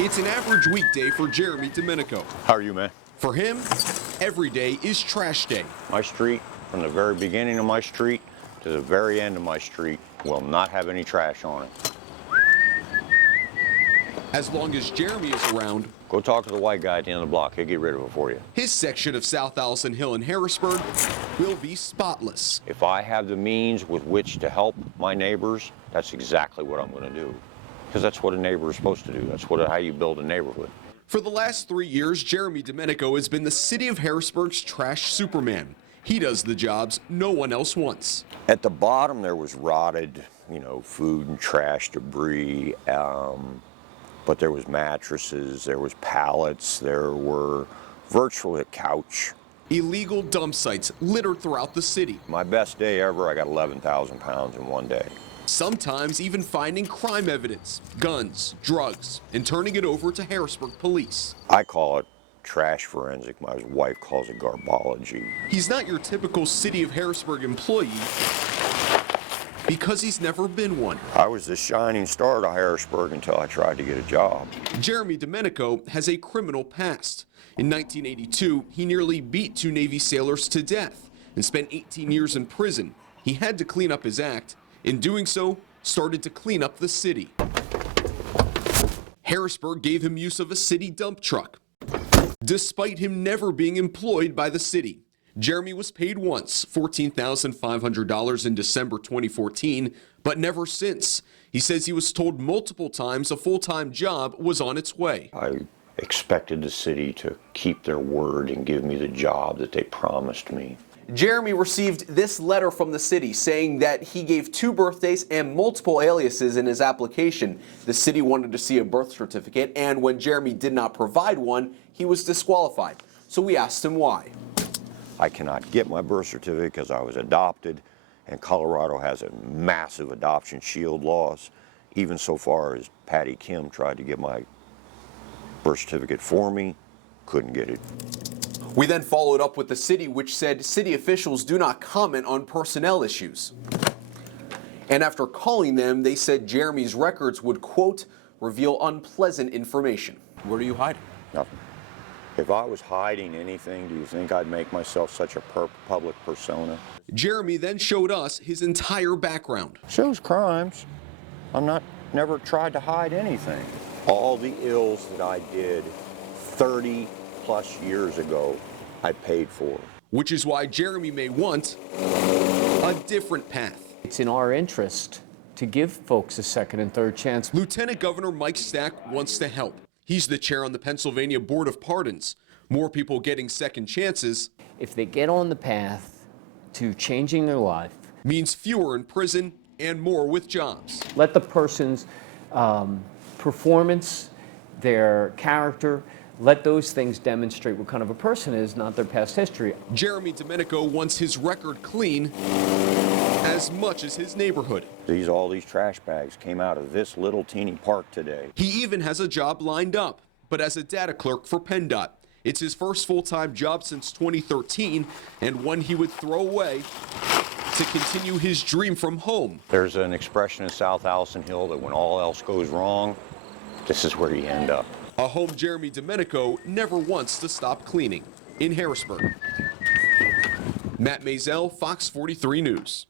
It's an average weekday for Jeremy Domenico. How are you, man? For him, every day is trash day. My street, from the very beginning of my street to the very end of my street, will not have any trash on it. As long as Jeremy is around, Go talk to the white guy at the end of the block. He'll get rid of it for you. his section of South Allison Hill in Harrisburg will be spotless. If I have the means with which to help my neighbors, that's exactly what I'm going to do. Because that's what a neighbor is supposed to do. That's how you build a neighborhood. For the last 3 years, Jeremy Domenico has been the city of Harrisburg's trash Superman. He does the jobs no one else wants. At the bottom, there was rotted, food and trash debris. But there was mattresses, there was pallets, there were virtually a couch. Illegal dump sites littered throughout the city. My best day ever, I got 11,000 pounds in one day. Sometimes even finding crime evidence, guns, drugs, and turning it over to Harrisburg police. I call it trash forensic. My wife calls it garbology. He's not your typical city of Harrisburg employee because he's never been one. I was the shining star to Harrisburg until I tried to get a job. Jeremy Domenico has a criminal past. In 1982, he nearly beat 2 Navy sailors to death and spent 18 years in prison. He had to clean up his act. In doing so, started to clean up the city. Harrisburg gave him use of a city dump truck. Despite him never being employed by the city, Jeremy was paid once, $14,500 in December 2014, but never since. He says he was told multiple times a full-time job was on its way. I expected the city to keep their word and give me the job that they promised me. Jeremy received this letter from the city saying that he gave 2 birthdays and multiple aliases in his application. The city wanted to see a birth certificate, and when Jeremy did not provide one, he was disqualified. So we asked him why. I cannot get my birth certificate because I was adopted, and Colorado has a massive adoption shield laws, even so far as Patty Kim tried to get my birth certificate for me, couldn't get it. We then followed up with the city, which said city officials do not comment on personnel issues. And after calling them, they said Jeremy's records would, quote, reveal unpleasant information. What are you hiding? Nothing. If I was hiding anything, do you think I'd make myself such a public persona? Jeremy then showed us his entire background. Shows crimes. Never tried to hide anything. All the ills that I did 30 plus years ago, I paid for. Which is why Jeremy may want a different path. It's in our interest to give folks a second and third chance. Lieutenant Governor Mike Stack wants to help. He's the chair on the Pennsylvania Board of Pardons. More people getting second chances. If they get on the path to changing their life, means fewer in prison and more with jobs. Let the person's performance, their character, let those things demonstrate what kind of a person is, not their past history. Jeremy Domenico wants his record clean as much as his neighborhood. All these trash bags came out of this little teeny park today. He even has a job lined up, but as a data clerk for PennDOT. It's his first full-time job since 2013 and one he would throw away to continue his dream from home. There's an expression in South Allison Hill that when all else goes wrong, this is where you end up. A home Jeremy Domenico never wants to stop cleaning in Harrisburg. Matt Maisel, Fox 43 News.